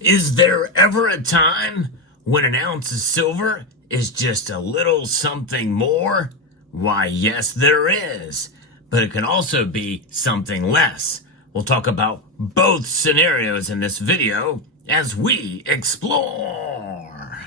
Is there ever a time when an ounce of silver is just a little something more? Why, yes, there is. But it can also be something less. We'll talk about both scenarios in this video as we explore.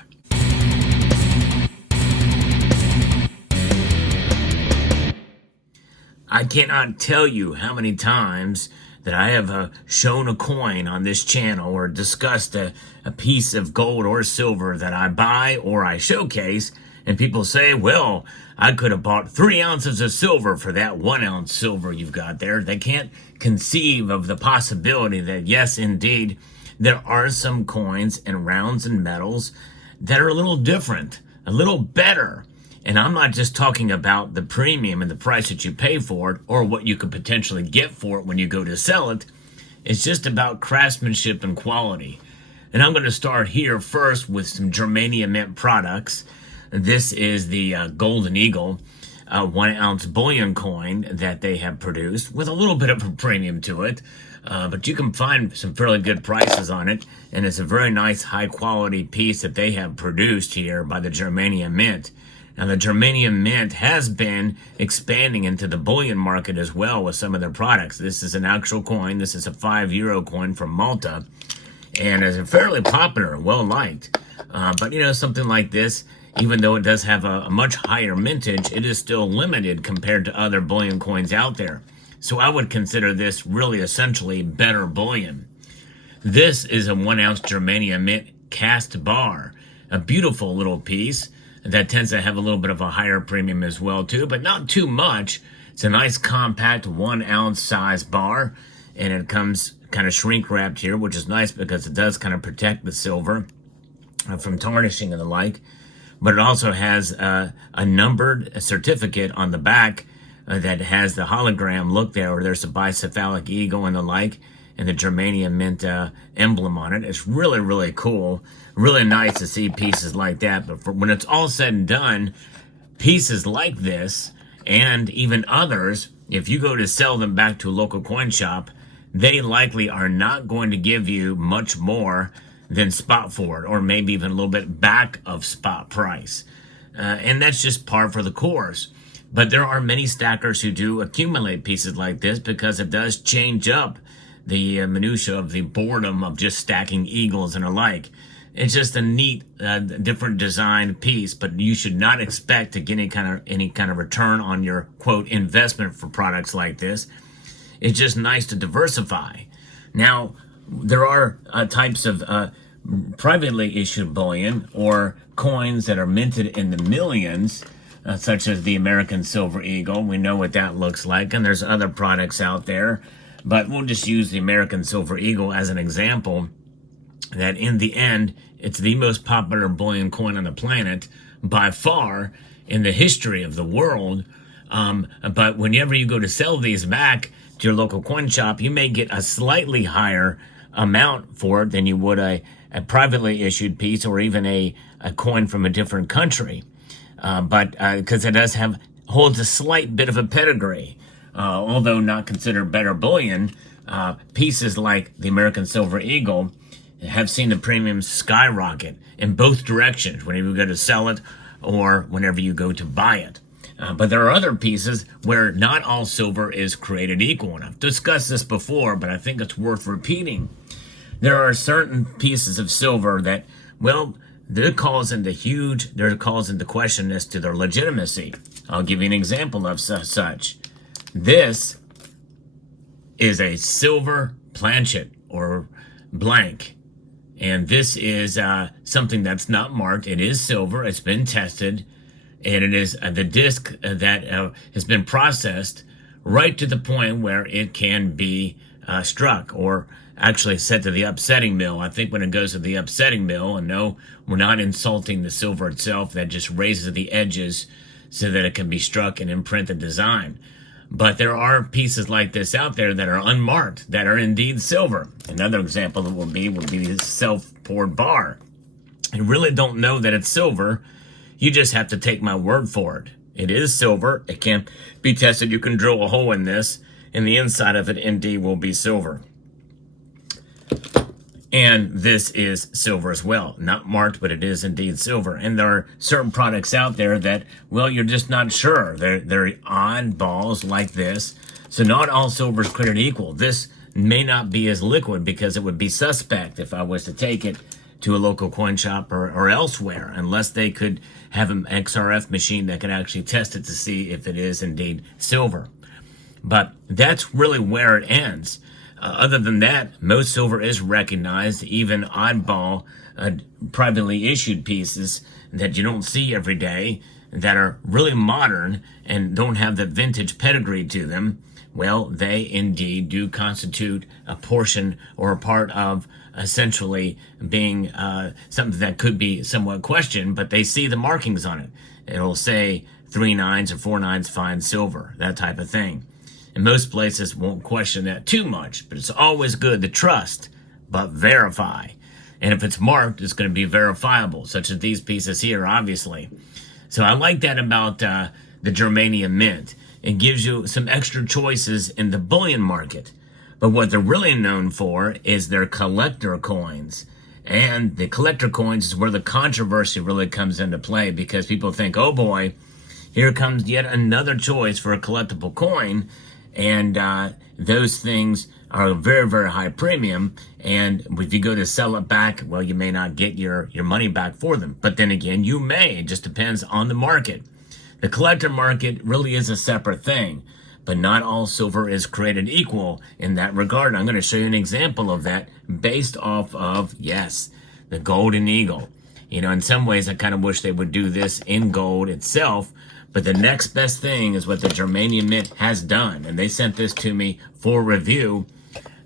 I cannot tell you how many times that I have shown a coin on this channel or discussed a piece of gold or silver that I buy or I showcase, and people say, well, I could have bought 3 ounces of silver for that 1 ounce silver you've got there. They can't conceive of the possibility that, yes, indeed, there are some coins and rounds and metals that are a little different, a little better. And I'm not just talking about the premium and the price that you pay for it or what you could potentially get for it when you go to sell it. It's just about craftsmanship and quality. And I'm going to start here first with some germanium mint products. This is the Golden Eagle 1 ounce bullion coin that they have produced with a little bit of a premium to it. But you can find some fairly good prices on it. And it's a very nice high quality piece that they have produced here by the germanium mint. Now, the germanium mint has been expanding into the bullion market as well with some of their products. This is an actual coin. This is a €5 coin from Malta, and is fairly popular, well-liked. But, you know, something like this, even though it does have a much higher mintage, it is still limited compared to other bullion coins out there. So I would consider this really essentially better bullion. This is a 1 ounce germanium mint cast bar, a beautiful little piece that tends to have a little bit of a higher premium as well too, but not too much. It's a nice compact 1 ounce size bar, and it comes kind of shrink wrapped here, which is nice because it does kind of protect the silver from tarnishing and the like. But it also has a numbered certificate on the back that has the hologram look there, where there's a bicephalic eagle and the like, and the germanium mint emblem on it. It's really, really cool. Really nice to see pieces like that. But when it's all said and done, pieces like this and even others, if you go to sell them back to a local coin shop, they likely are not going to give you much more than spot for it, or maybe even a little bit back of spot price. And that's just par for the course. But there are many stackers who do accumulate pieces like this because it does change up the minutia of the boredom of just stacking eagles and alike. It's just a neat, different design piece, but you should not expect to get any kind of return on your quote investment for products like this. It's just nice to diversify. Now, there are types of privately issued bullion or coins that are minted in the millions, such as the American Silver Eagle. We know what that looks like, and there's other products out there. But we'll just use the American Silver Eagle as an example, that in the end, it's the most popular bullion coin on the planet by far in the history of the world. But whenever you go to sell these back to your local coin shop, you may get a slightly higher amount for it than you would a privately issued piece or even a coin from a different country. But because it holds a slight bit of a pedigree. Although not considered better bullion, pieces like the American Silver Eagle have seen the premiums skyrocket in both directions, whenever you go to sell it or whenever you go to buy it. But there are other pieces where not all silver is created equal. And I've discussed this before, but I think it's worth repeating. There are certain pieces of silver that, well, they're calls into question as to their legitimacy. I'll give you an example of such. This is a silver planchet or blank, and this is something that's not marked. It is silver. It's been tested, and it is the disc that has been processed right to the point where it can be struck or actually set to the upsetting mill. I think when it goes to the upsetting mill, and no, we're not insulting the silver itself, that just raises the edges so that it can be struck and imprint the design. But there are pieces like this out there that are unmarked, that are indeed silver. Another example that would be this self-poured bar. You really don't know that it's silver. You just have to take my word for it. It is silver. It can be tested. You can drill a hole in this, and the inside of it indeed will be silver. And this is silver as well. Not marked, but it is indeed silver. And there are certain products out there that, well, you're just not sure. They're oddballs like this. So not all silver is created equal. This may not be as liquid because it would be suspect if I was to take it to a local coin shop or elsewhere, unless they could have an XRF machine that could actually test it to see if it is indeed silver. But that's really where it ends. Other than that, most silver is recognized, even oddball, privately issued pieces that you don't see every day, that are really modern and don't have the vintage pedigree to them. Well, they indeed do constitute a portion or a part of essentially being something that could be somewhat questioned, but they see the markings on it. It'll say 3 nines or 4 nines fine silver, that type of thing. And most places won't question that too much, but it's always good to trust, but verify. And if it's marked, it's going to be verifiable, such as these pieces here, obviously. So I like that about the germanium mint. It gives you some extra choices in the bullion market. But what they're really known for is their collector coins. And the collector coins is where the controversy really comes into play, because people think, oh boy, here comes yet another choice for a collectible coin. And those things are a very, very high premium. And if you go to sell it back, well, you may not get your money back for them. But then again, you may. It just depends on the market. The collector market really is a separate thing. But not all silver is created equal in that regard. I'm going to show you an example of that based off of, yes, the golden eagle. You know, in some ways, I kind of wish they would do this in gold itself. But the next best thing is what the germanium mint has done. And they sent this to me for review.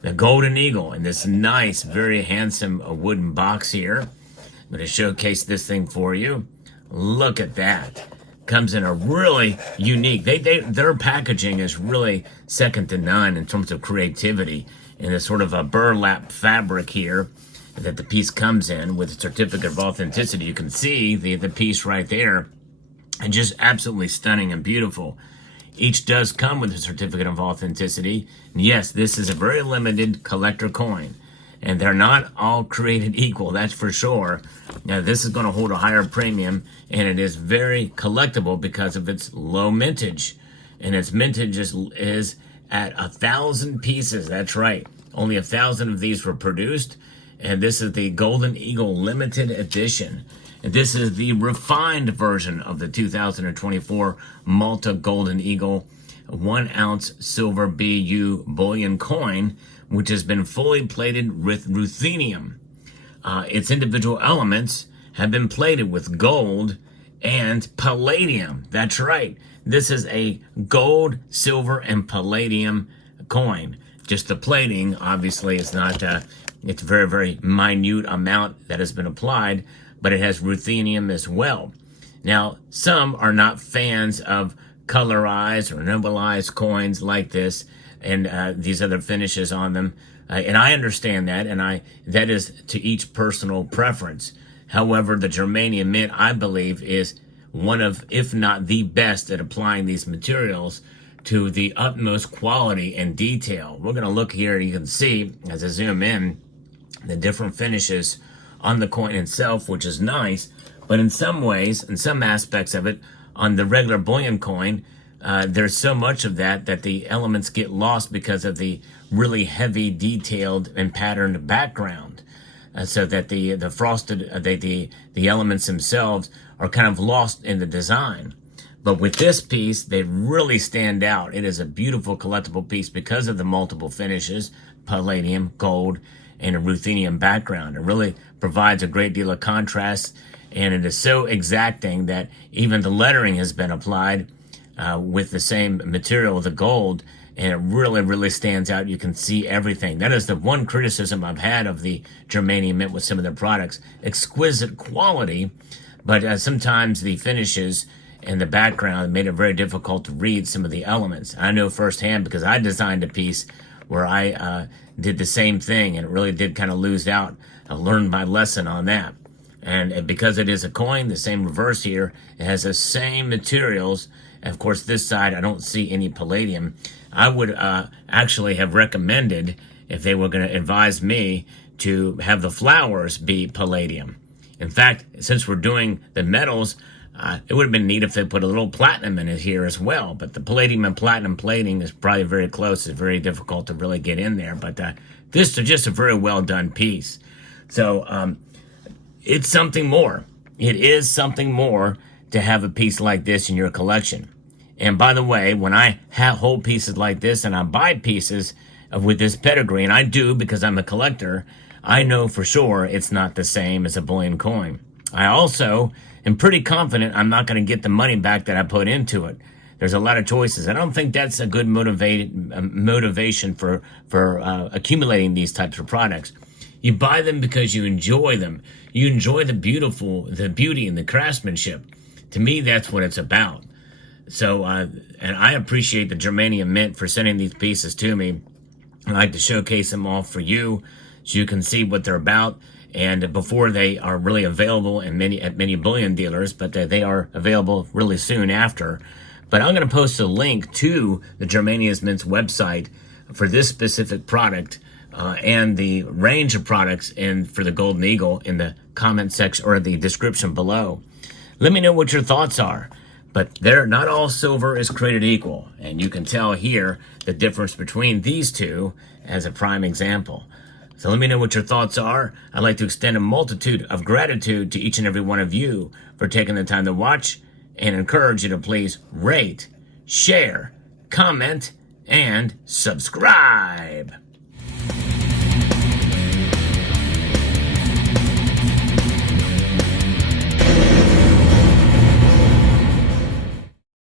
The golden eagle in this nice, very handsome wooden box here. I'm going to showcase this thing for you. Look at that. Comes in a really unique, their packaging is really second to none in terms of creativity. In a sort of a burlap fabric here that the piece comes in with a certificate of authenticity. You can see the piece right there. And just absolutely stunning and beautiful. Each does come with a certificate of authenticity. And yes, this is a very limited collector coin. And they're not all created equal, that's for sure. Now, this is going to hold a higher premium, and it is very collectible because of its low mintage. And its mintage is at 1,000 pieces. That's right. Only 1,000 of these were produced. And this is the Golden Eagle Limited Edition. And this is the refined version of the 2024 Malta Golden Eagle 1 ounce silver BU bullion coin, which has been fully plated with ruthenium. Its individual elements have been plated with gold and palladium. That's right. This is a gold, silver, and palladium coin. Just the plating, obviously, is not, it's a very, very minute amount that has been applied, but it has ruthenium as well. Now, some are not fans of colorized or nobilized coins like this and these other finishes on them. And I understand that, and that is to each personal preference. However, the germanium mint, I believe, is one of, if not the best at applying these materials to the utmost quality and detail. We're going to look here, and you can see, as I zoom in, the different finishes on the coin itself, which is nice. But in some ways, in some aspects of it, on the regular bullion coin, there's so much of that the elements get lost because of the really heavy, detailed, and patterned background. So that the frosted, the elements themselves are kind of lost in the design. But with this piece, they really stand out. It is a beautiful collectible piece because of the multiple finishes, palladium, gold, and a ruthenium background. It really provides a great deal of contrast, and it is so exacting that even the lettering has been applied with the same material, the gold, and it really, really stands out. You can see everything. That is the one criticism I've had of the germanium mint with some of their products. Exquisite quality, but sometimes the finishes and the background made it very difficult to read some of the elements. I know firsthand because I designed a piece where I did the same thing, and it really did kind of lose out. I learned my lesson on that. And because it is a coin, the same reverse here, it has the same materials. And of course, this side, I don't see any palladium. I would actually have recommended, if they were going to advise me, to have the flowers be palladium. In fact, since we're doing the metals, it would have been neat if they put a little platinum in it here as well. But the palladium and platinum plating is probably very close. It's very difficult to really get in there. But this is just a very well done piece. So it's something more. It is something more to have a piece like this in your collection. And by the way, when I hold pieces like this and I buy pieces with this pedigree, and I do because I'm a collector, I know for sure it's not the same as a bullion coin. I also am pretty confident I'm not going to get the money back that I put into it. There's a lot of choices. I don't think that's a good motivation for accumulating these types of products. You buy them because you enjoy them. You enjoy the beauty and the craftsmanship. To me, that's what it's about. So, and I appreciate the Germanium Mint for sending these pieces to me. I like to showcase them all for you so you can see what they're about. And before they are really available at many bullion dealers, but they are available really soon after. But I'm going to post a link to the Germanium Mint's website for this specific product and the range of products for the Golden Eagle in the comment section or the description below. Let me know what your thoughts are. But not all silver is created equal. And you can tell here the difference between these two as a prime example. So let me know what your thoughts are. I'd like to extend a multitude of gratitude to each and every one of you for taking the time to watch, and encourage you to please rate, share, comment, and subscribe.